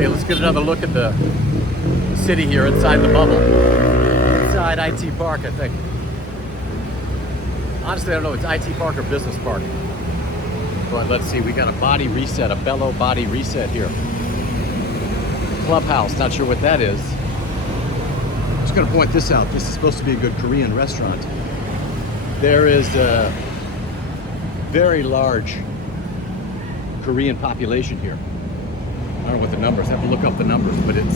Okay, let's get another look at the city here inside the bubble. Inside IT Park, I think. Honestly, I don't know if it's IT Park or Business Park. But let's see, we got a body reset, a bellow body reset here. Clubhouse, not sure what that is. I'm just gonna point this out. This is supposed to be a good Korean restaurant. There is a very large Korean population here. I don't know what the numbers, I have to look up the numbers, but it's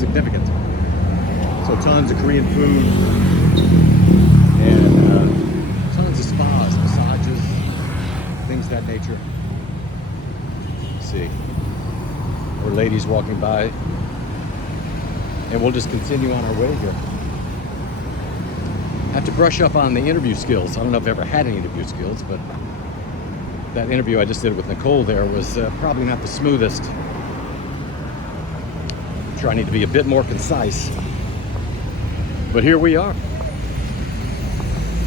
significant. So tons of Korean food and tons of spas, massages, things of that nature. Let's see. Or ladies walking by. And we'll just continue on our way here. I have to brush up on the interview skills. I don't know if I've ever had any interview skills, but that interview I just did with Nicole there was probably not the smoothest. I'm sure I need to be a bit more concise. But here we are.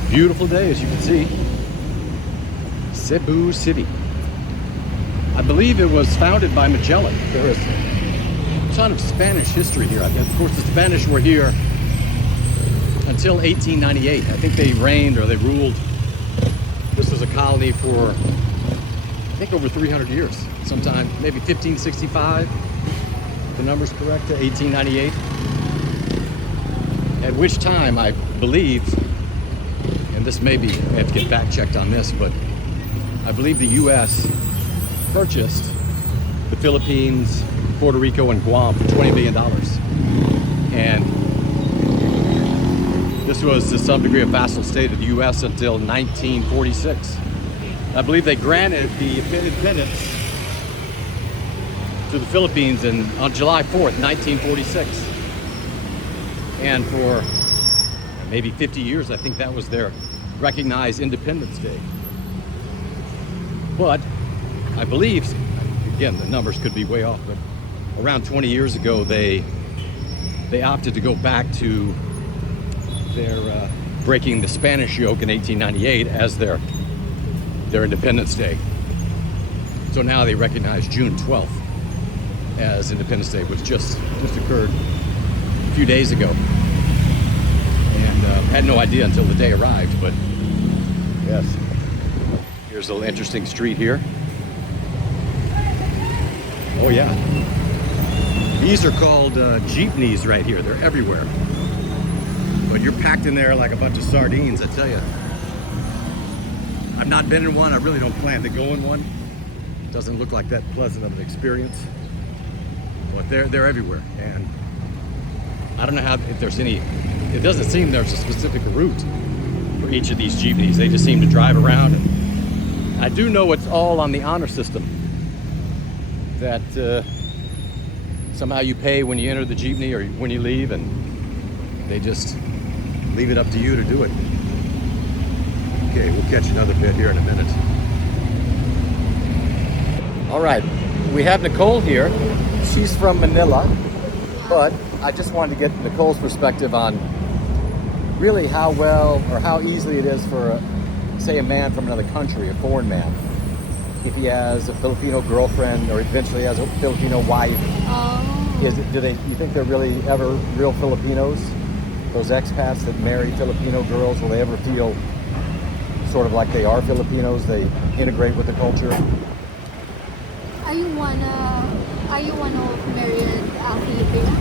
Beautiful day, as you can see. Cebu City. I believe it was founded by Magellan. There is a ton of Spanish history here. Of course, the Spanish were here until 1898. I think they reigned or they ruled. This was a colony for, I think, over 300 years. Sometime, maybe 1565, if the number's correct, to 1898. At which time, I believe, and this may be, I have to get fact checked on this, but I believe the U.S. purchased the Philippines, Puerto Rico, and Guam for $20 million. And this was to some degree a vassal state of the U.S. until 1946. I believe they granted the independence to the Philippines on July 4th, 1946. And for maybe 50 years, I think that was their recognized Independence Day. But I believe, again, the numbers could be way off, but around 20 years ago, they opted to go back to their breaking the Spanish yoke in 1898 as their Independence Day. So now they recognize June 12th as Independence Day, which just occurred a few days ago. And had no idea until the day arrived, but yes. Here's a little interesting street here. Oh yeah. These are called jeepneys right here. They're everywhere. But you're packed in there like a bunch of sardines, I tell you. I've not been in one. I really don't plan to go in one. Doesn't look like that pleasant of an experience. But they're everywhere. And I don't know if there's any, it doesn't seem there's a specific route for each of these jeepneys. They just seem to drive around. And I do know it's all on the honor system. That somehow you pay when you enter the jeepney or when you leave, and they just leave it up to you to do it. Okay, we'll catch another bit here in a minute. All right, we have Nicole here. She's from Manila, but I just wanted to get Nicole's perspective on really how well or how easily it is for, say, a man from another country, a foreign man, if he has a Filipino girlfriend or eventually has a Filipino wife. You think they're really ever real Filipinos? Those expats that marry Filipino girls, will they ever feel sort of like they are Filipinos? They integrate with the culture? Are you wanna marry a Filipino?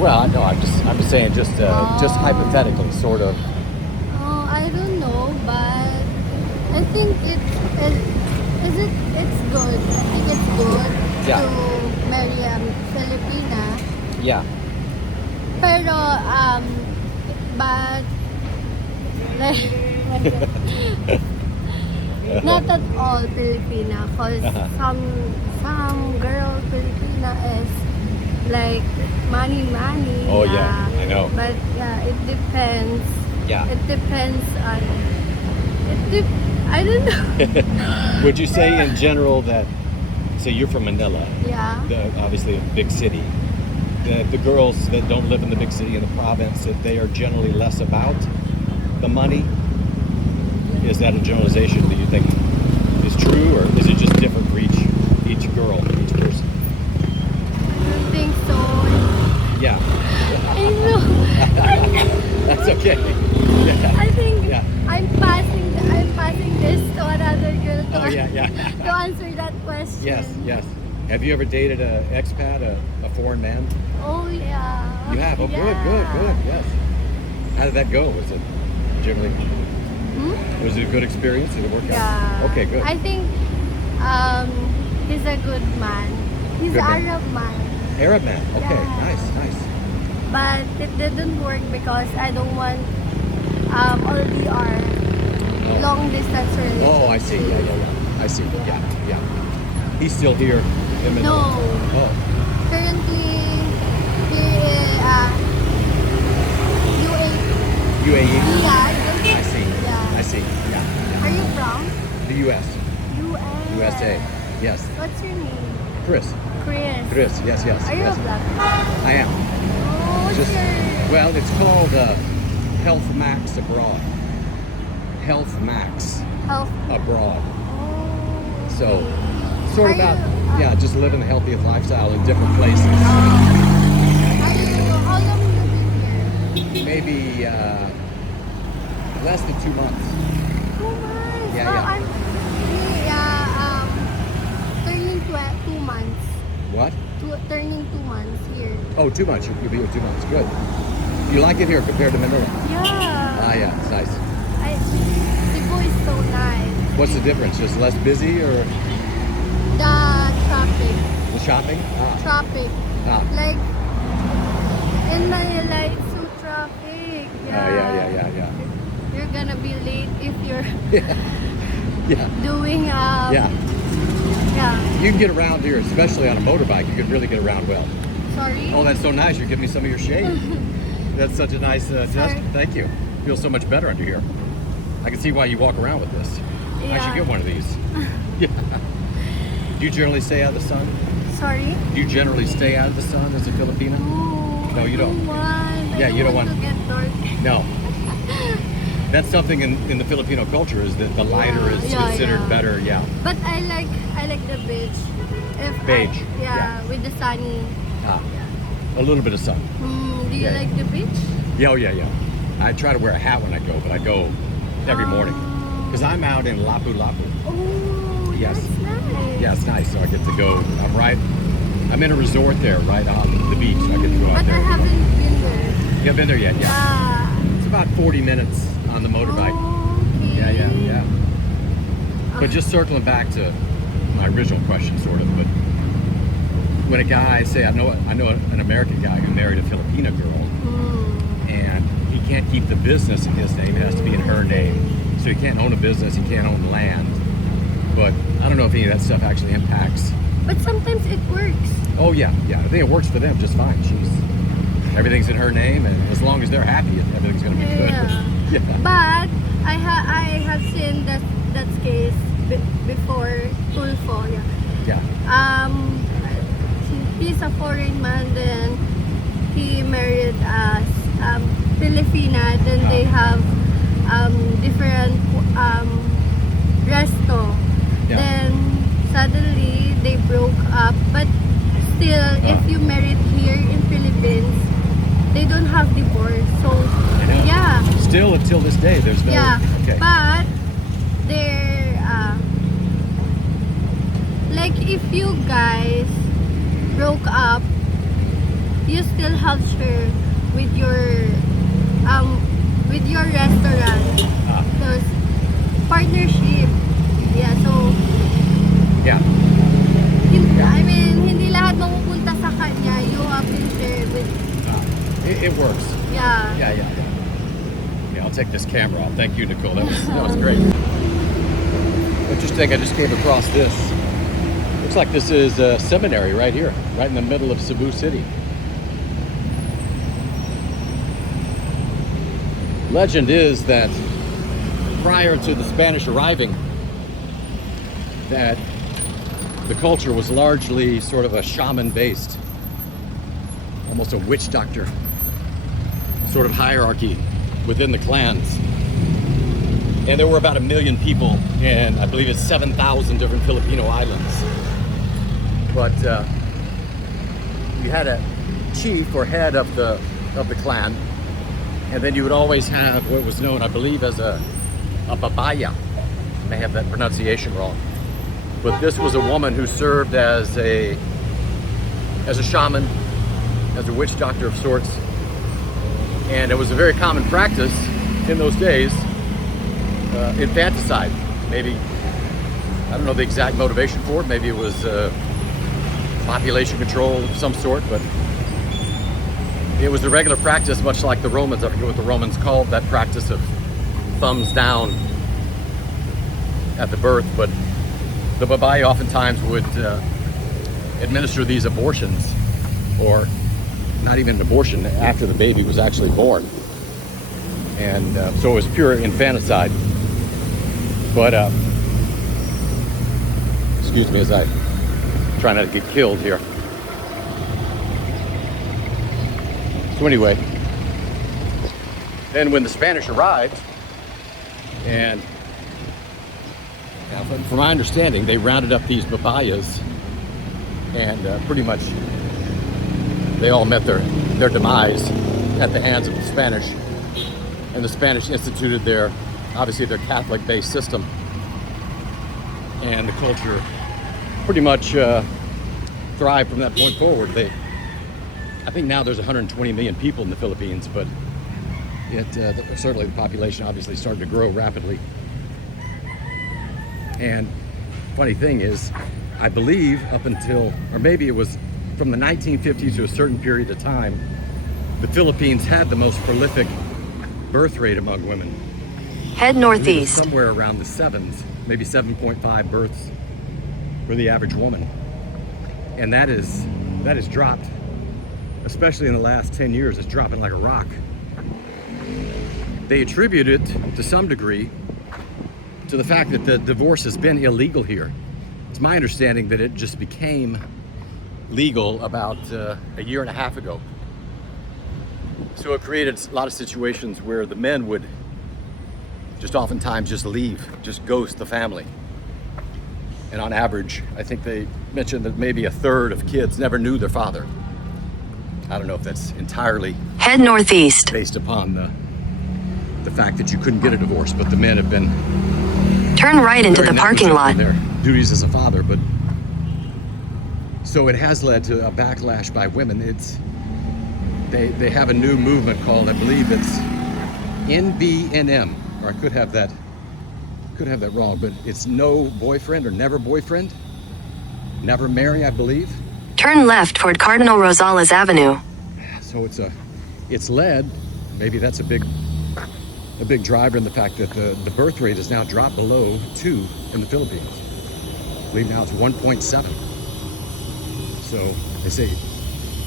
Well, no, I'm just saying, just hypothetically, sort of. Oh, I don't know, but I think it's good. I think it's good to marry a Filipina. Yeah. Pero but like not at all Filipina, cause some girl Filipina is like money. Oh yeah, I know. But yeah, it depends. Yeah. It depends on. I don't know. Would you say in general that, say you're from Manila, obviously a big city, the girls that don't live in the big city in the province, that they are generally less about the money? Is that a generalization that you think is true, or is it just different for each girl, each person? I think It's okay. Yeah. I think Yeah. I'm passing this to another girl to, Oh yeah, yeah. to answer that question. Yes, yes. Have you ever dated a expat, a foreign man? Oh yeah. You have? Oh, good, Yeah. good, yes. How did that go? Was it generally, Hmm? was it a good experience? Did it work out? Yeah. Okay, good. I think he's a good man. He's Good man. Arab man. Arab man. Okay, Yeah. nice. But it didn't work because I don't want already our Oh. long distance relationship. Oh, I see. Yeah. I see. Yeah. He's still here in Manila. No. Oh, Currently here in UAE. UAE. Yeah. I see. Yeah. I see. Yeah. Are you from? The U.S. US. USA. Yes. What's your name? Chris. Chris. Yes. Are you Yes. a black? I am. Oh, what's Just your... well, it's called HealthMax Abroad. HealthMax health? Abroad. Oh, So, okay. sort Are of about you, yeah, just living the healthiest lifestyle in different places. Are you... How long have you been here? Maybe less than 2 months. 2 months. Yeah, Oh, yeah. I'm... turning 2 months. What? Turning 2 months here. Oh, 2 months. You'll be here 2 months. Good. You like it here compared to Manila? Yeah. Ah, yeah, it's nice. Cebu is so nice. What's the difference? Just less busy or The traffic. the shopping? Traffic. Ah. Like, in Manila, it's so traffic. Yeah. You're gonna be late if you're Yeah. doing, Yeah. yeah. You can get around here, especially on a motorbike. You can really get around well. Sorry? Oh, that's so nice. You're giving me some of your shade. That's such a nice gesture. Thank you. Feel so much better under here. I can see why you walk around with this. I should Yeah. get one of these. Yeah. Do you generally stay out of the sun? Sorry? Do you generally stay out of the sun as a Filipino? No, No, you don't. I You don't want want- to get dark. No. That's something in the Filipino culture is that the lighter is Yeah, considered yeah. better. Yeah. But I like the beach. Beige, Yeah, with the sunny. Ah, a little bit of sun. Do you Yeah. like the beach? Yeah, oh, yeah. I try to wear a hat when I go, but I go every morning. Because I'm out in Lapu-Lapu. Oh, Yes. that's nice. Yeah, it's nice. So I get to go. I'm in a resort there, right on the beach. So I get to go out But I there. haven't been there. You haven't been there yet? Yeah. Yeah. It's about 40 minutes on the motorbike. Okay. Yeah. But just circling back to my original question, sort of. But when a guy, say, I know an American guy who married a Filipina girl, and he can't keep the business in his name; it has to be in her name. So he can't own a business, he can't own land. But I don't know if any of that stuff actually impacts. But sometimes it works. Oh yeah. I think it works for them just fine. Everything's in her name, and as long as they're happy, everything's going to be good. Yeah. But I have seen that case before Tulfo. Yeah. Yeah. He's a foreign man. Then he married a Filipina. Then they have different resto. Yeah. Then suddenly they broke up. But still, if you married here in Philippines, they don't have divorce. So yeah. Still, until this day, there's no. Yeah, Okay. but they're like if you guys broke up, you still have share with your restaurant. Because partnership. Yeah, so Yeah. I mean, hindi lahat mapupunta sa kanya. You have to share with. It works. Yeah. Yeah, I'll take this camera off. Thank you, Nicole. That was great. Interesting. I just came across this. Looks like this is a seminary right here, right in the middle of Cebu City. Legend is that prior to the Spanish arriving, that the culture was largely sort of a shaman-based, almost a witch doctor sort of hierarchy within the clans. And there were about 1 million people in, I believe it's 7,000 different Filipino islands. But you had a chief or head of the clan, And then you would always have what was known, I believe, as a papaya. I may have that pronunciation wrong. But this was a woman who served as a shaman, as a witch doctor of sorts. And it was a very common practice in those days, infanticide. Maybe, I don't know the exact motivation for it. Maybe it was population control of some sort, but it was a regular practice, much like the Romans. I forget what the Romans called that practice of thumbs down at the birth, but the babae oftentimes would administer these abortions, or not even an abortion, after the baby was actually born. And so it was pure infanticide. But, excuse me as I try not to get killed here. So anyway, then when the Spanish arrived, and from my understanding, they rounded up these papayas, and pretty much they all met their demise at the hands of the Spanish. And the Spanish instituted obviously their Catholic-based system. And the culture pretty much thrived from that point forward. I think now there's 120 million people in the Philippines, but certainly the population obviously started to grow rapidly. And funny thing is, I believe up until, or maybe it was from the 1950s to a certain period of time, the Philippines had the most prolific birth rate among women. Head northeast. Somewhere around the sevens, maybe 7.5 births for the average woman. And that has dropped, especially in the last 10 years, it's dropping like a rock. They attribute it to some degree to the fact that the divorce has been illegal here. It's my understanding that it just became legal about a year and a half ago. So it created a lot of situations where the men would just oftentimes just leave, just ghost the family. And on average, I think they mentioned that maybe a third of kids never knew their father. I don't know if that's entirely head northeast based upon the fact that you couldn't get a divorce, but the men have been turn right into the parking lot. Their duties as a father, but so it has led to a backlash by women. They have a new movement called, I believe it's Nbsb, or I could have that wrong, but it's no boyfriend or never boyfriend, never marry, I believe. Turn left toward Cardinal Rosales Avenue. So it's led, maybe that's a big driver in the fact that the birth rate has now dropped below 2 in the Philippines. I believe now it's 1.7. So they say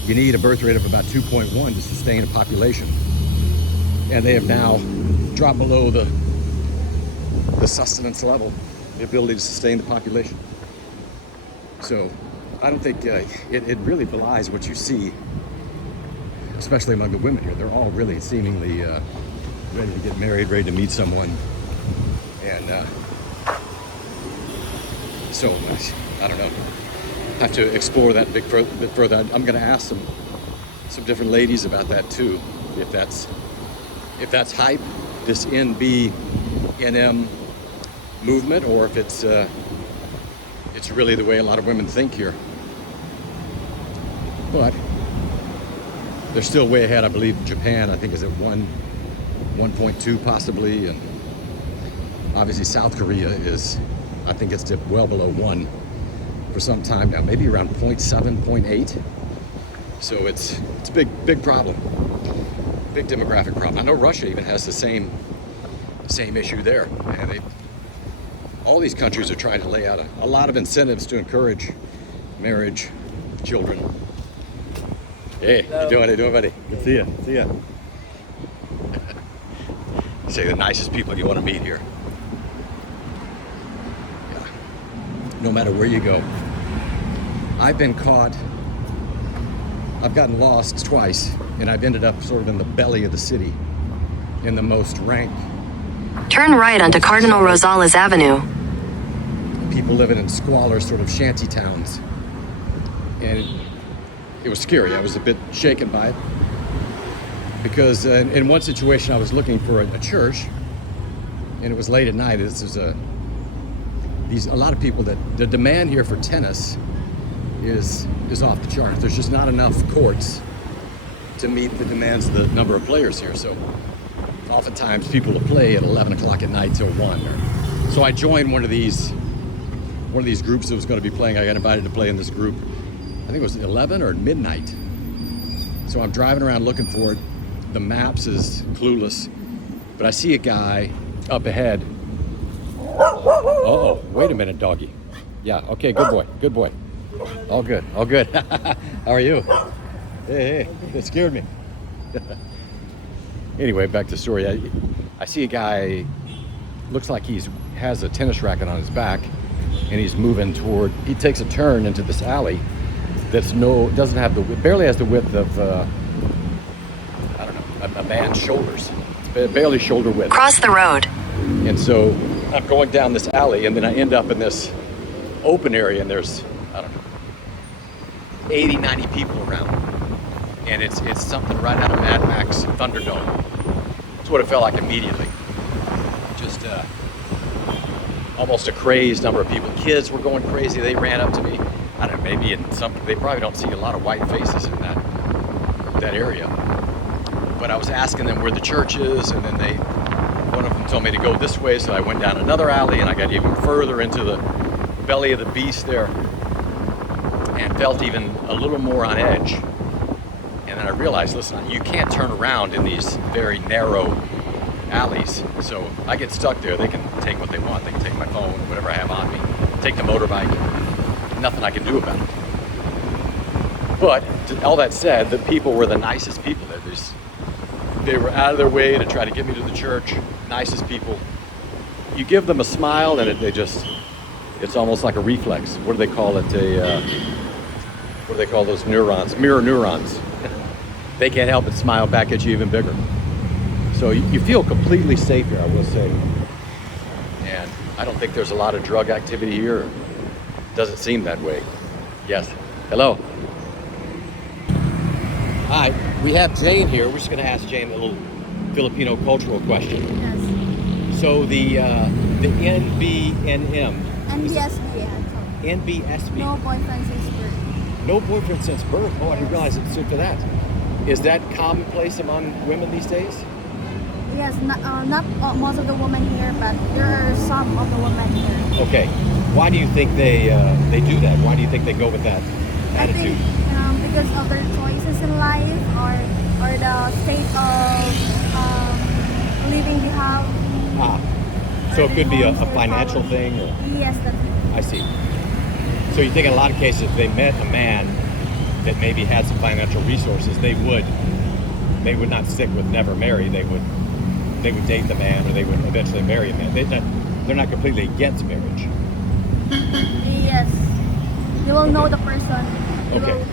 you need a birth rate of about 2.1 to sustain a population. And they have now dropped below the sustenance level, the ability to sustain the population. So I don't think it really belies what you see, especially among the women here. They're all really seemingly ready to get married, ready to meet someone. And so I don't know. I have to explore that a bit further. I'm going to ask some different ladies about that too. If that's hype, this NBNM movement, or if it's really the way a lot of women think here. But they're still way ahead. I believe Japan, I think, is at 1.2 possibly, and obviously South Korea is, I think it's dipped well below 1 for some time now, maybe around 0.7, 0.8. So it's a big problem, big demographic problem. I know Russia even has the same issue there, and all these countries are trying to lay out a lot of incentives to encourage marriage, children. Hey, how you doing, buddy? Good to see you. See ya. Say the nicest people you want to meet here. Yeah. No matter where you go. I've been caught. I've gotten lost twice, and I've ended up sort of in the belly of the city, in the most rank. Turn right onto Cardinal Rosales Avenue. People living in squalor, sort of shanty towns. And it was scary. I was a bit shaken by it. because in one situation I was looking for a church, and it was late at night. This is a lot of people that the demand here for tennis is off the charts. There's just not enough courts to meet the demands of the number of players here. So oftentimes people will play at 11 o'clock at night till 1. So I joined one of these groups that was going to be playing. I got invited to play in this group. I think it was 11 or midnight. So I'm driving around looking for it. The maps is clueless, but I see a guy up ahead. Oh, wait a minute, doggy. Yeah, okay, good boy. All good. How are you? Hey, that scared me. Anyway, back to the story. I see a guy, looks like has a tennis racket on his back, and he's moving toward, he takes a turn into this alley that's barely has the width of, I don't know, a man's shoulders. It's barely shoulder width. Cross the road. And so I'm going down this alley, and then I end up in this open area, and there's, I don't know, 80, 90 people around. And it's something right out of Mad Max Thunderdome. That's what it felt like immediately. Just almost a crazed number of people. Kids were going crazy. They ran up to me. I don't know, maybe they probably don't see a lot of white faces in that area. But I was asking them where the church is, and then one of them told me to go this way, so I went down another alley, and I got even further into the belly of the beast there, and felt even a little more on edge. And then I realized, listen, you can't turn around in these very narrow alleys. So I get stuck there. They can take what they want. They can take my phone, whatever I have on me, take the motorbike. Nothing I can do about it. But all that said, the people were the nicest people. They were out of their way to try to get me to the church. Nicest people. You give them a smile, and it's almost like a reflex. What do they call it? What do they call those neurons? Mirror neurons. They can't help but smile back at you even bigger. So you feel completely safe here, I will say. And I don't think there's a lot of drug activity here. Doesn't seem that way. Yes. Hello. Hi. We have Jane here. We're just going to ask Jane a little Filipino cultural question. Yes. So the NBNM. Nbsb. Nbsb. No boyfriend since birth. No boyfriend since birth. Oh, I didn't realize it stood for that. Is that commonplace among women these days? Yes, not most of the women here, but there are some of the women here. Okay. Why do you think they do that? Why do you think they go with that attitude? I think because of their choices in life, or the state of living they have. So it could be a financial thing? Or? Yes, that's it. I see. So you think in a lot of cases if they met a man that maybe had some financial resources, they would not stick with never marry. They would date the man, or they would eventually marry a man. They're not completely against marriage. Yes. You will know the person. You Okay.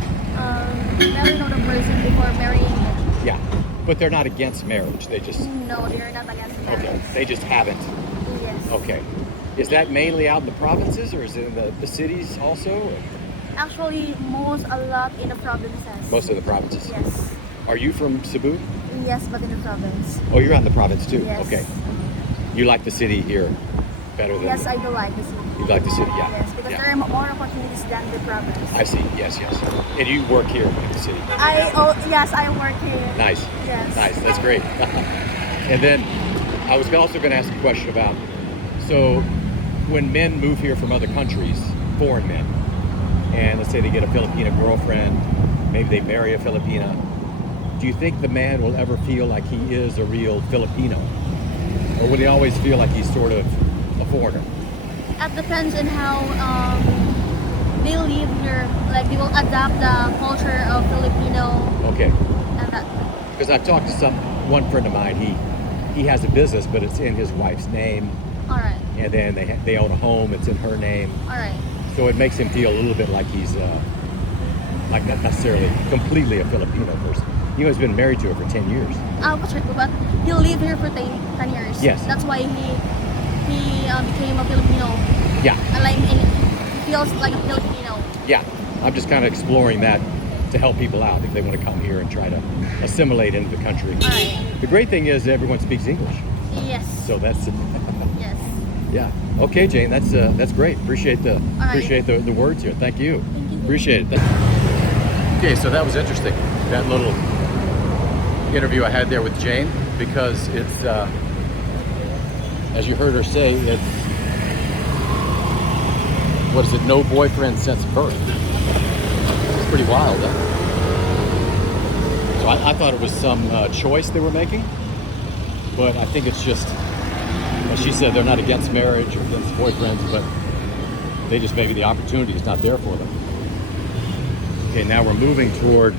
will never know the person before marrying them. Yeah. But they're not against marriage. They just... No, they're not against marriage. Okay. They just haven't. Yes. Okay. Is that mainly out in the provinces, or is it in the cities also? Actually, a lot in the provinces. Most of the provinces. Yes. Are you from Cebu? Yes, but in the province. Oh, you're out in the province too? Yes. Okay. You like the city here better than... Yes, I do like the city. You like the city, yeah. Yes, because Yeah. there are more opportunities than the province. I see, yes. And you work here in the city? Yes, I work here. Nice. Yes. Nice, that's great. And then I was also going to ask a question about, so when men move here from other countries, foreign men, and let's say they get a Filipina girlfriend, maybe they marry a Filipina, do you think the man will ever feel like he is a real Filipino? Or will he always feel like he's sort of a foreigner? It depends on how they live here. Like they will adapt the culture of Filipino. Okay. And that. Because I've talked to one friend of mine, he has a business, but it's in his wife's name. All right. And then they own a home, it's in her name. All right. So it makes him feel a little bit like he's like not necessarily completely a Filipino person. He's been married to her for 10 years. But he lived here for 10 years. Yes. That's why he became a Filipino. Yeah. And he feels like a Filipino. Yeah. I'm just kind of exploring that to help people out if they want to come here and try to assimilate into the country. Alright. The great thing is everyone speaks English, Yes. so that's Yes. yeah. Okay, Jane, that's great. Appreciate the words here. Thank you. Thank you. Appreciate it. Okay, so that was interesting. That little interview I had there with Jane, because it's as you heard her say, it's what is it? No boyfriend since birth. It's pretty wild, huh? So I thought it was some choice they were making, but I think it's just, as she said, they're not against marriage or against boyfriends, but they just, maybe the opportunity is not there for them. Okay, now we're moving toward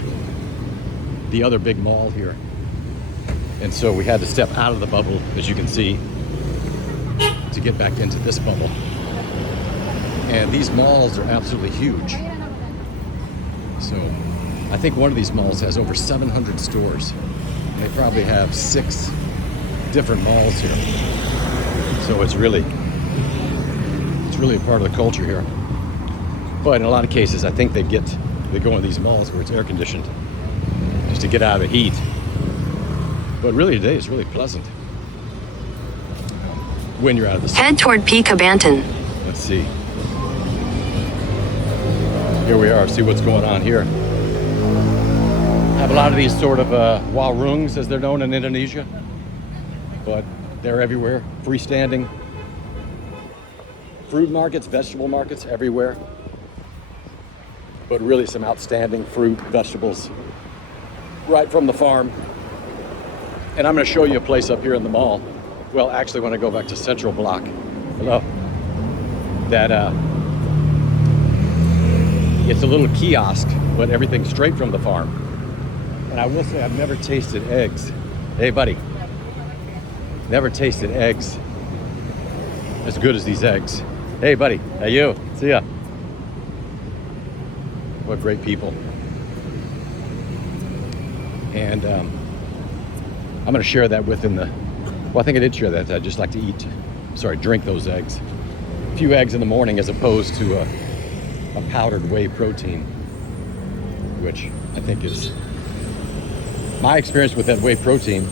the other big mall here. And so we had to step out of the bubble, as you can see, to get back into this bubble. And these malls are absolutely huge. So I think one of these malls has over 700 stores. And they probably have 6 different malls here. So it's really a part of the culture here. But in a lot of cases, I think they go into these malls where it's air conditioned just to get out of the heat. But really today is really pleasant when you're out of the sun. Head toward Pika Banton. Let's see. Here we are. See what's going on here. Have a lot of these sort of warungs, as they're known in Indonesia, but they're everywhere. Freestanding fruit markets, vegetable markets everywhere. But really some outstanding fruit, vegetables, right from the farm. And I'm going to show you a place up here in the mall. Well, actually, when I go back to Central Block, hello, that it's a little kiosk, but everything's straight from the farm. And I will say, I've never tasted eggs. Hey, buddy. Never tasted eggs as good as these eggs. Hey, buddy. Hey, you. See ya. What great people. And I'm going to share that within the... Well, I think I did share that. I'd just like to drink those eggs. A few eggs in the morning as opposed to a powdered whey protein, which I think is... My experience with that whey protein,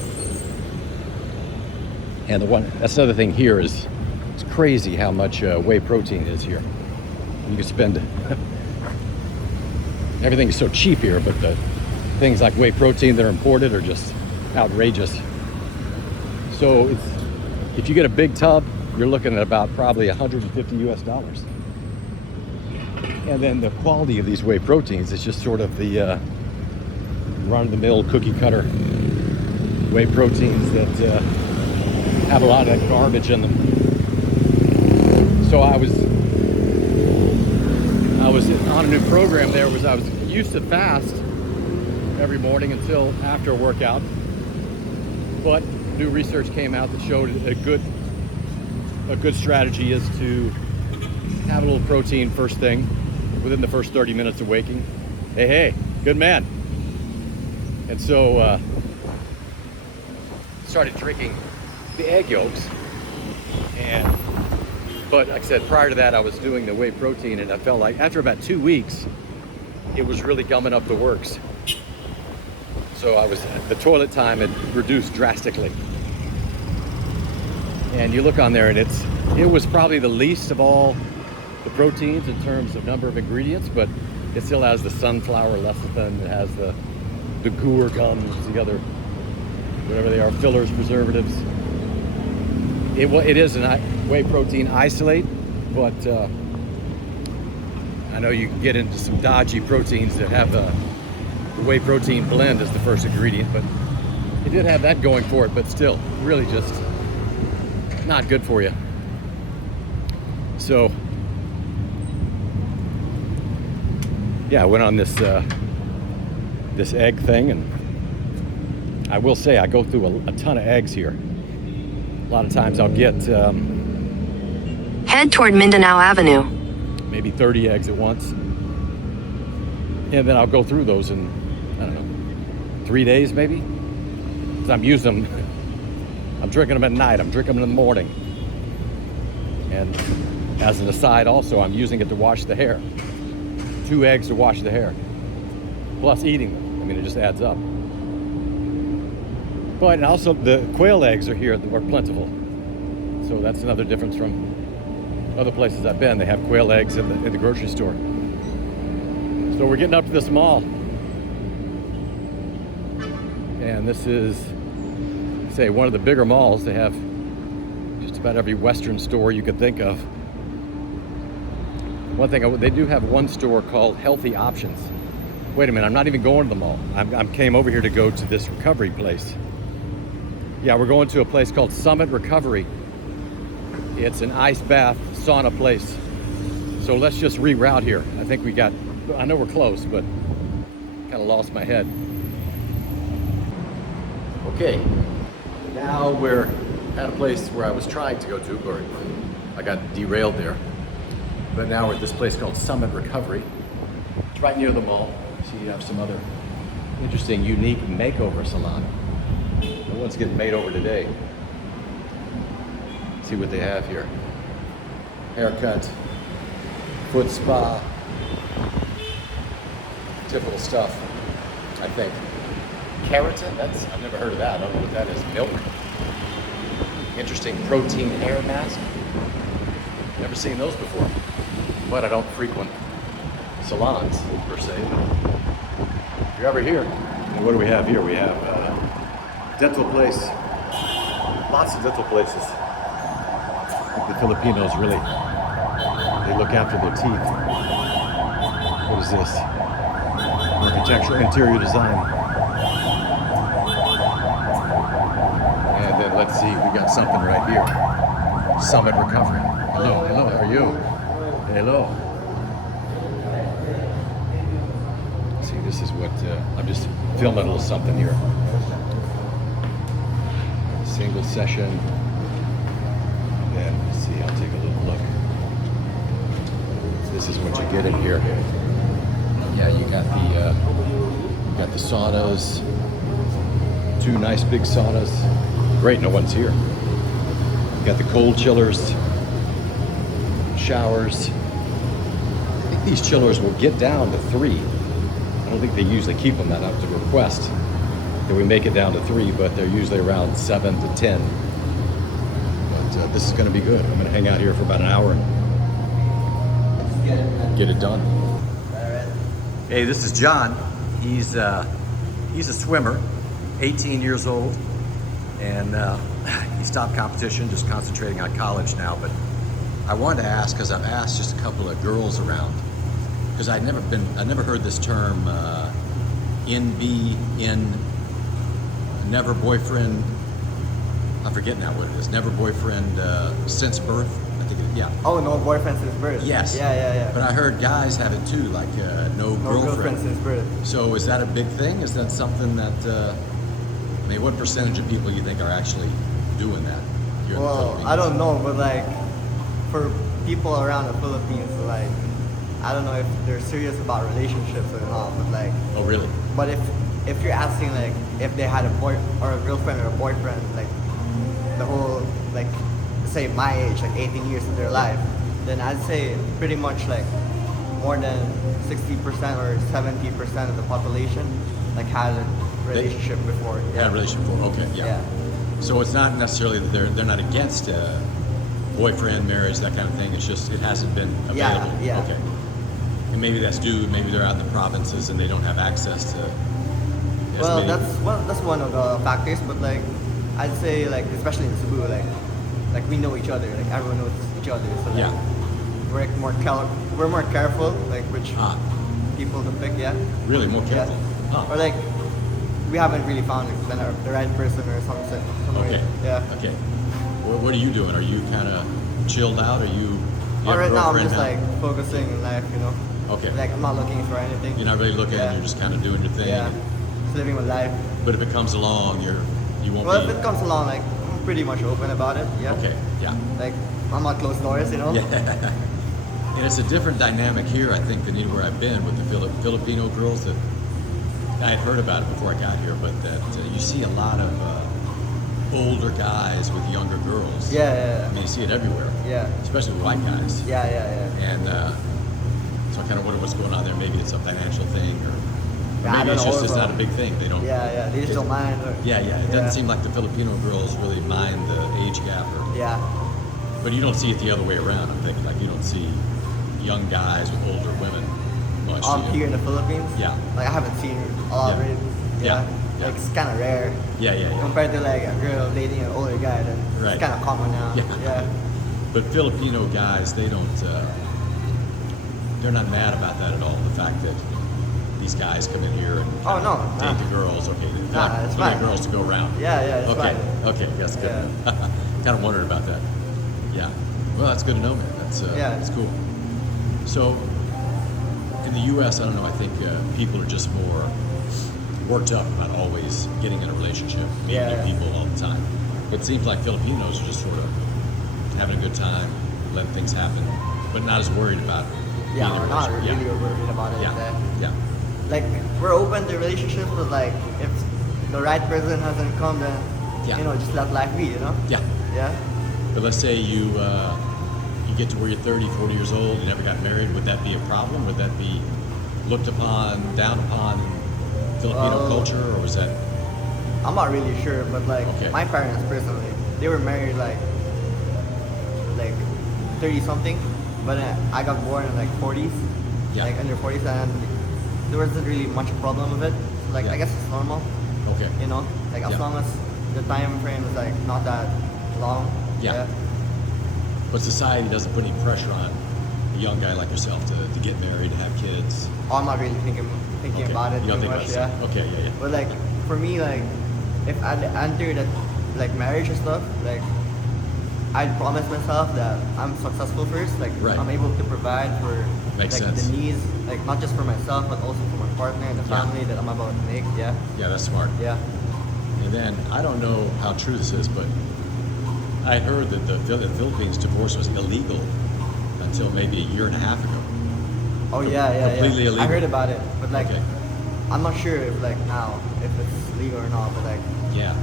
and that's another thing here is, it's crazy how much whey protein is here. You can spend... Everything is so cheap here, but the things like whey protein that are imported are just outrageous. So if you get a big tub, you're looking at about probably $150 US. And then the quality of these whey proteins is just sort of the run-of-the-mill cookie cutter whey proteins that have a lot of that garbage in them. So I was on a new program there. I was used to fast every morning until after a workout, but new research came out that showed a good strategy is to have a little protein first thing within the first 30 minutes of waking. Hey, good man. And so started drinking the egg yolks, but like I said, prior to that I was doing the whey protein, and I felt like after about 2 weeks it was really gumming up the works. So the toilet time had reduced drastically. And you look on there and it was probably the least of all the proteins in terms of number of ingredients, but it still has the sunflower lecithin, it has the guar gums, the other, whatever they are, fillers, preservatives. It is a whey protein isolate, but I know you can get into some dodgy proteins that have the whey protein blend as the first ingredient, but it did have that going for it, but still, really just not good for you. So, yeah, I went on this egg thing, and I will say I go through a ton of eggs here. A lot of times I'll get Head toward Mindanao Avenue. maybe 30 eggs at once, and then I'll go through those in, I don't know, 3 days maybe, because I'm using them. I'm drinking them at night, I'm drinking them in the morning, and as an aside also, I'm using it to wash the hair. 2 eggs to wash the hair. plus eating them. I mean, it just adds up. But and also the quail eggs are here are plentiful. So that's another difference from other places I've been. They have quail eggs in the grocery store. So we're getting up to this mall. And this is, say, one of the bigger malls. They have just about every Western store you could think of. One thing, they do have one store called Healthy Options. Wait a minute, I'm not even going to the mall. I came over here to go to this recovery place. Yeah, we're going to a place called Summit Recovery. It's an ice bath sauna place. So let's just reroute here. I know we're close, but kind of lost my head. Okay, now we're at a place where I was trying to go to, but I got derailed there. But now we're at this place called Summit Recovery. It's right near the mall. So you have some other interesting, unique makeover salon. The one's getting made over today. See what they have here. Haircut, foot spa, typical stuff, I think. Keratin, I've never heard of that. I don't know what that is. Milk. Interesting protein hair mask. Never seen those before. But I don't frequent salons per se. But if you're ever here, what do we have here? We have dental place. Lots of dental places. I think the Filipinos really, they look after their teeth. What is this? Architecture, interior design. And then let's see, we got something right here. Summit Recovery. Hello, how are you? Hello. See, this is what, I'm just filming a little something here. Single session. Then, let's see, I'll take a little look. This is what you get in here. Yeah, you got the saunas. 2 nice big saunas. Great, no one's here. You got the cold chillers. Showers. I think these chillers will get down to 3. I don't think they usually keep them that up to request that we make it down to 3, but they're usually around 7 to 10. But this is going to be good. I'm going to hang out here for about an hour and get it done. Hey, this is John. He's a swimmer, 18 years old, and he stopped competition, just concentrating on college now. But I wanted to ask, because I've asked just a couple of girls around, because I'd never heard this term, never boyfriend. I'm forgetting now what it is. Never boyfriend since birth. I think yeah. Oh, no boyfriend since birth. Yes. Yeah. But I heard guys have it too, like no girlfriend since birth. So is that a big thing? Is that something that? I mean, what percentage of people you think are actually doing that? Here in the Well, Philippines? I don't know, but like for people around the Philippines, like I don't know if they're serious about relationships or not, but like. Oh, really? But if you're asking like if they had a boy or a girlfriend or a boyfriend, like the whole like say my age, like 18 years of their life, then I'd say pretty much like more than 60% or 70% of the population like had a relationship before. Had a relationship before. Okay, yeah. So it's not necessarily that they're not against boyfriend, marriage, that kind of thing. It's just it hasn't been available. Yeah. Okay. And maybe that's due. Maybe they're out in the provinces and they don't have access to. Well, that's one of the factors, but like I'd say like especially in Cebu, like we know each other, like everyone knows each other, so like, we're more careful, like which people to pick, Really more careful. Or like we haven't really found the right person or something. Okay. Yeah. Okay. What are you doing? Are you kind of chilled out? Are you? Right now I'm just like focusing in life, you know. Okay. Like I'm not looking for anything. You're not really looking. You're just kind of doing your thing. Yeah. Just living my life. But if it comes along, you won't. Well, if it comes along, like I'm pretty much open about it. Yeah. Okay. Yeah. Like I'm not closed doors, you know. Yeah. And it's a different dynamic here, I think, than anywhere I've been with the Filipino girls. That I had heard about it before I got here, but that you see a lot of older guys with younger girls. Yeah. I mean, you see it everywhere. Yeah. Especially with white guys. Yeah. And so I kind of wonder what's going on there. Maybe it's a financial thing, or Yeah, I Maybe don't it's know just it's also. not a big thing. They don't. Yeah, they just don't mind. Or, Yeah, it doesn't seem like the Filipino girls really mind the age gap. Yeah. But you don't see it the other way around. I'm thinking like you don't see young guys with older women much. Here in the Philippines. Yeah. Like I haven't seen a lot of Yeah. it. Yeah. Like it's kind of rare. Yeah. Compared to like a girl dating an older guy, then Right. it's kind of common now. Yeah. But Filipino guys, they don't. They're not mad about that at all. The fact that these guys come in here and Oh, no, date nah. the girls. Okay, there's Nah, not it's plenty of fine. girls to go around. Yeah, it's Okay, fine. okay, that's good. Yeah. Kind of wondered about that. Yeah. Well, that's good to know, man. That's cool. So, in the U.S., I don't know. I think people are just more worked up about always getting in a relationship, meeting new people all the time. It seems like Filipinos are just sort of having a good time, letting things happen, but not as worried about. Yeah, being in a we're not relationship. really worried about it. Yeah. Like we're open to relationships, but like if the right person hasn't come, then just let life be. Yeah. Yeah. But let's say you get to where you're 30, 40 years old, you never got married. Would that be a problem? Would that be looked upon, down upon in Filipino culture, or was that? I'm not really sure, but like Okay. my parents personally, they were married like 30 something, but I got born in like 40s, like under 40s, and there wasn't really much problem with it. Like I guess it's normal, Okay. like as long as the time frame is like not that long. Yeah. But society doesn't put any pressure on a young guy like yourself to get married, to have kids. Oh, I'm not really thinking Okay. about it You don't too think much. about Yeah. it? Okay. Yeah. But like for me, like if I enter that like marriage and stuff, like I'd promise myself that I'm successful first. Like Right. I'm able to provide for Makes like sense. the needs, like not just for myself, but also for my partner and the Yeah. family that I'm about to make. Yeah. Yeah, that's smart. Yeah. And then I don't know how true this is, but I heard that the Philippines divorce was illegal until maybe a year and a half ago. Oh yeah. Completely illegal. I heard about it, but like Okay. I'm not sure if like now if it's legal or not. But like Yeah.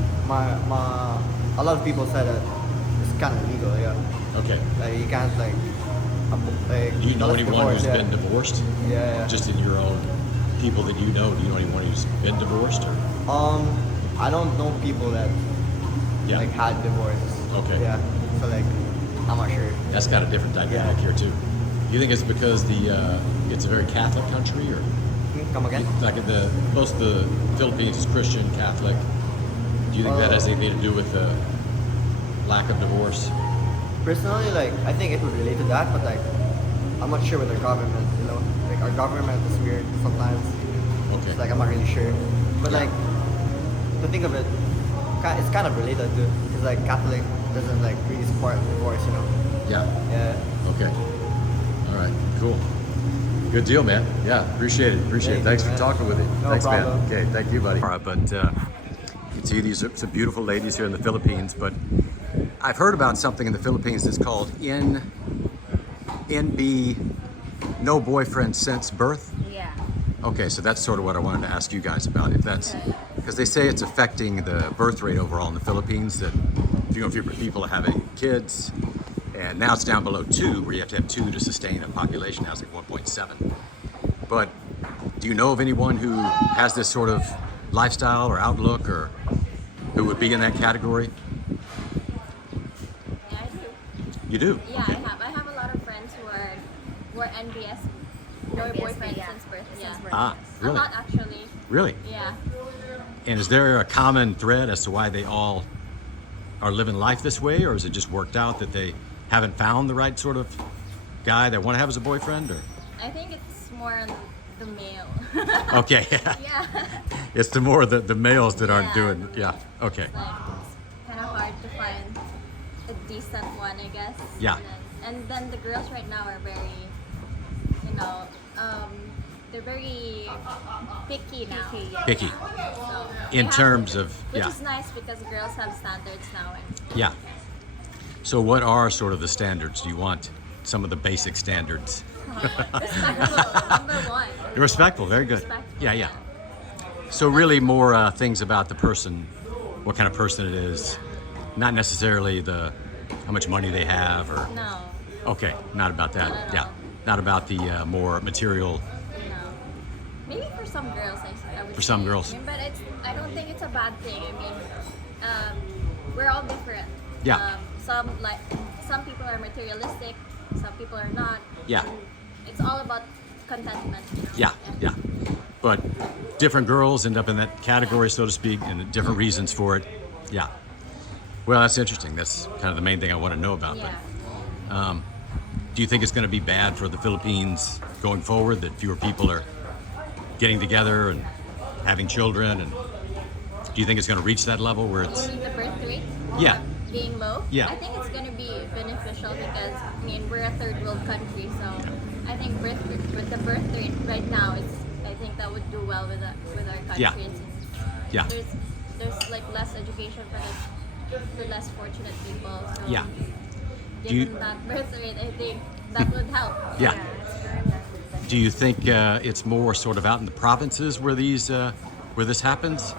a lot of people said that it's kind of illegal. Yeah. Okay. Like you can't like. Do you know unless anyone who's divorced, been divorced? Yeah. Just in your own people that you know, do you know anyone who's been divorced? Or? I don't know people that Yeah. like had divorce. Okay. Yeah. So like, I'm not sure. That's got a different dynamic Yeah. here too. You think it's because it's a very Catholic country, or Come again? like most of the Philippines is Christian, Catholic? Do you think that has anything to do with the lack of divorce? Personally, like I think it would relate to that, but like I'm not sure with our government. Like our government is weird sometimes. Okay. It's like I'm not really sure. But like to think of it, it's kind of related to because like Catholic doesn't like really support divorce. Yeah. Yeah. Okay. All right. Cool. Good deal, man. Yeah, appreciate it. Thank Thanks you, for man. talking with me. No Thanks, problem. man. Okay, thank you, buddy. All right, but you can see these are some beautiful ladies here in the Philippines, but I've heard about something in the Philippines that's called NB, no boyfriend since birth. Yeah. Okay, so that's sort of what I wanted to ask you guys about. If that's because they say it's affecting the birth rate overall in the Philippines. That if people are having kids, and now it's down below 2, where you have to have 2 to sustain a population. Now it's like 1.7. But do you know of anyone who has this sort of lifestyle or outlook, or who would be in that category? Yeah, I do. You do? Yeah, Okay. I have a lot of friends who are Nbsb, no NBSB, boyfriend yeah. since birth. Since birth. Ah, I'm really? not actually. Really? Yeah. And is there a common thread as to why they all are living life this way, or is it just worked out that they haven't found the right sort of guy they want to have as a boyfriend? Or I think it's more on the male. okay, Yeah. it's the more the males that aren't Yeah. doing. Yeah. Okay. Like it's kind of hard to find a decent one, I guess. Yeah. And then the girls right now are very, they're very picky now. Picky So in they terms of which is nice because girls have standards now. And yeah. So what are sort of the standards? Do you want some of the basic standards? respectful, number one. Respectful, very good. Respectful, Yeah. So really more things about the person, what kind of person it is, not necessarily how much money they have, or No, okay, not about that. Not at Yeah, all. not about the more material. no. Maybe for some girls, for some girls. I mean, but I don't think it's a bad thing. I mean, we're all different. Yeah. Some people are materialistic, some people are not. Yeah. It's all about contentment. Yeah, yeah. But different girls end up in that category, so to speak, and different reasons for it. Yeah. Well, that's interesting. That's kind of the main thing I want to know about. Yeah. But do you think it's going to be bad for the Philippines going forward, that fewer people are getting together and having children? And do you think it's going to reach that level where it's... You mean the birth rate? Yeah. Being low? Yeah. I think it's going to be beneficial because, I mean, we're a third world country, so I think the birth rate right now I think that would do well with our country. Yeah. Yeah. There's like less education for the less fortunate people. So Yeah. given that birth rate, I think that would help. Yeah. Do you think it's more sort of out in the provinces where this happens?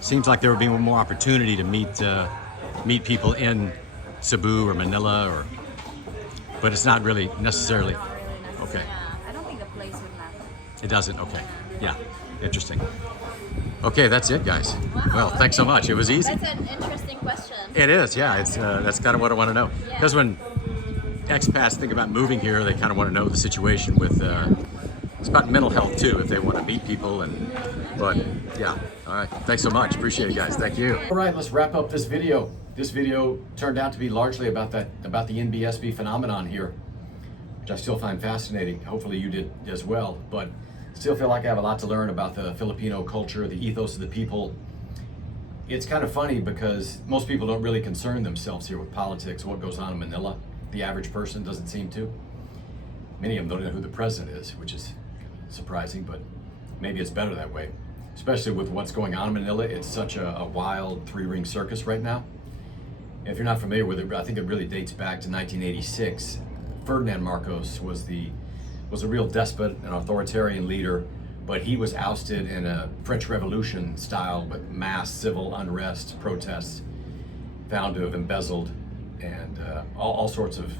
Seems like there would be more opportunity to meet people in Cebu or Manila, but it's not really necessarily. Okay. Yeah. I don't think the place would matter. It doesn't. Okay. Yeah. Interesting. Okay, that's it, guys. Wow, Well, thanks so okay. much. It was easy. That's an interesting question. It is. Yeah. It's that's kind of what I want to know. Yeah. Because when expats think about moving here, they kind of want to know the situation with. It's about mental health too, if they want to meet people but yeah. All right. Thanks so much. Appreciate it, guys. Thank you. All right. Let's wrap up this video. This video turned out to be largely about the Nbsb phenomenon here, which I still find fascinating. Hopefully you did as well, but still feel like I have a lot to learn about the Filipino culture, the ethos of the people. It's kind of funny because most people don't really concern themselves here with politics, what goes on in Manila. The average person doesn't seem to. Many of them don't know who the president is, which is surprising, but maybe it's better that way. Especially with what's going on in Manila. It's such a wild three-ring circus right now. If you're not familiar with it, I think it really dates back to 1986. Ferdinand Marcos was a real despot, an authoritarian leader, but he was ousted in a French Revolution style with mass civil unrest, protests, found to have embezzled and all sorts of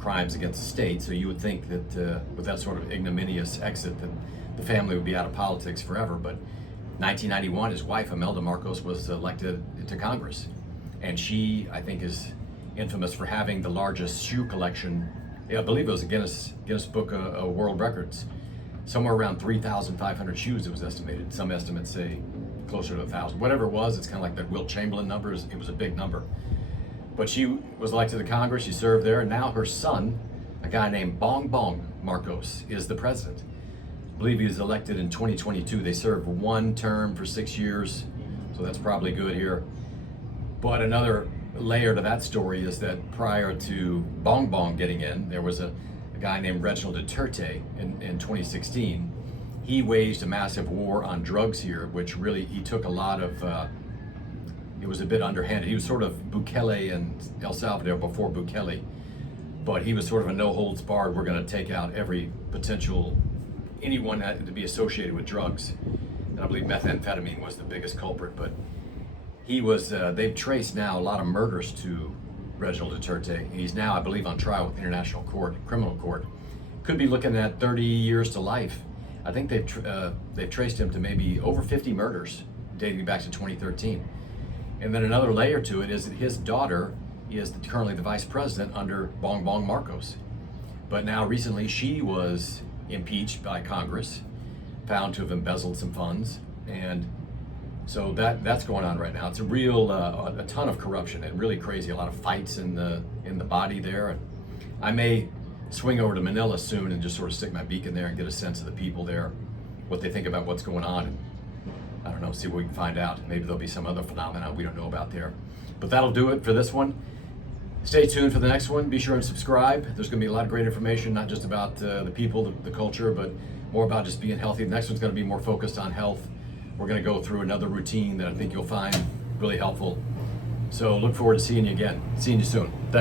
crimes against the state. So you would think that with that sort of ignominious exit that the family would be out of politics forever. But 1991, his wife Imelda Marcos was elected to Congress. And she, I think, is infamous for having the largest shoe collection. I believe it was a Guinness Book of World Records. Somewhere around 3,500 shoes, it was estimated. Some estimates say closer to 1,000. Whatever it was, it's kind of like that Wilt Chamberlain number. It was a big number. But she was elected to Congress. She served there. And now her son, a guy named Bong Bong Marcos, is the president. I believe he was elected in 2022. They served one term for 6 years. So that's probably good here. But another layer to that story is that prior to Bong Bong getting in, there was a guy named Reginald Duterte in 2016. He waged a massive war on drugs here, which really, he took a lot of, it was a bit underhanded. He was sort of Bukele and El Salvador before Bukele, but he was sort of a no holds barred, we're gonna take out every potential, anyone to be associated with drugs. And I believe methamphetamine was the biggest culprit, but he was, they've traced now a lot of murders to Reginald Duterte. He's now, I believe, on trial with International Court, Criminal Court. Could be looking at 30 years to life. I think they've traced him to maybe over 50 murders dating back to 2013. And then another layer to it is that his daughter is currently the vice president under Bong Bong Marcos. But now recently she was impeached by Congress, found to have embezzled some funds, and so that's going on right now. It's a real, a ton of corruption and really crazy. A lot of fights in the body there. And I may swing over to Manila soon and just sort of stick my beak in there and get a sense of the people there, what they think about what's going on. And I don't know, see what we can find out. Maybe there'll be some other phenomena we don't know about there. But that'll do it for this one. Stay tuned for the next one. Be sure and subscribe. There's going to be a lot of great information, not just about the people, the culture, but more about just being healthy. The next one's going to be more focused on health. We're going to go through another routine that I think you'll find really helpful. So look forward to seeing you again. Seeing you soon. Thanks.